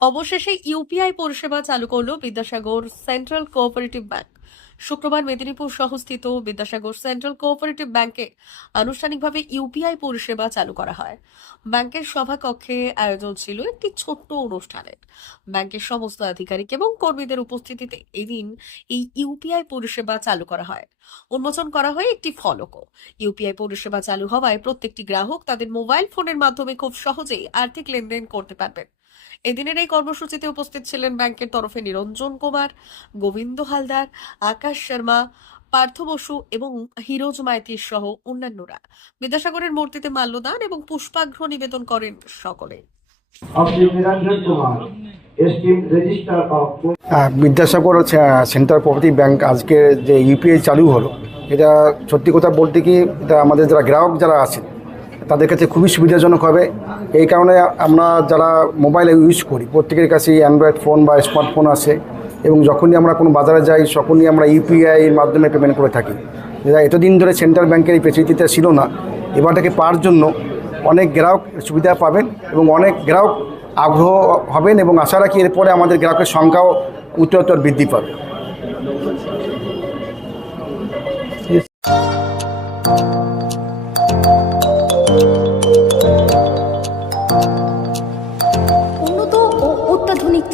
অবশেষে ইউপিআই পরিষেবা চালু করল বিদ্যাসাগর সেন্ট্রাল কোঅপারেটিভ ব্যাংক। শুক্রবার মেদিনীপুর সহস্থিত বিদ্যাসাগর সেন্ট্রাল কোঅপারেটিভ ব্যাংকে আনুষ্ঠানিকভাবে ইউপিআই পরিষেবা চালু করা হয়। ব্যাংকের সভাকক্ষে আয়োজন ছিল একটি ছোট্ট অনুষ্ঠানের ব্যাংকের সমস্ত আধিকারিক এবং কর্মীদের উপস্থিতিতে এদিন এই ইউপিআই পরিষেবা চালু করা হয়। উন্মোচন করা হয় একটি ফলকও। ইউপিআই পরিষেবা চালু হওয়ায় প্রত্যেকটি গ্রাহক তাদের মোবাইল ফোনের মাধ্যমে খুব সহজেই আর্থিক লেনদেন করতে পারবেন। এদিনের এই কর্মসূচিতে উপস্থিত ছিলেন ব্যাংকের তরফে নিরঞ্জন কুমার গোবিন্দ হালদার আকাশ শর্মা পার্থ বসু এবং হিরোজ মাইতির সহ অন্যান্যরা। বিদ্যাসাগরের মূর্তিতে মাল্যদান এবং পুষ্পাঘ্র নিবেদন করেন সকলে। বিদ্যাসাগর সেন্ট্রাল প্রপার্টি ব্যাংক আজকে যে ইউপিআই চালু হলো এটা সত্যি কথা বলতে কি এটা আমাদের যারা গ্রাহক যারা আছেন তাদের কাছে খুবই সুবিধাজনক হবে। এই কারণে আমরা যারা মোবাইল ইউজ করি, প্রত্যেকের কাছে অ্যান্ড্রয়েড ফোন বা স্মার্টফোন আছে এবং যখনই আমরা কোনো বাজারে যাই, তখনই আমরা ইউপিআইয়ের মাধ্যমে পেমেন্ট করে থাকি। এতদিন ধরে সেন্ট্রাল ব্যাংকের এই ফেসিলিটিটা ছিল না। এবার এবারটাকে পাওয়ার জন্য অনেক গ্রাহক সুবিধা পাবেন এবং অনেক গ্রাহক আগ্রহ হবেন এবং আশা রাখি এরপরে আমাদের গ্রাহকের সংখ্যাও উত্তরোত্তর বৃদ্ধি পাবে।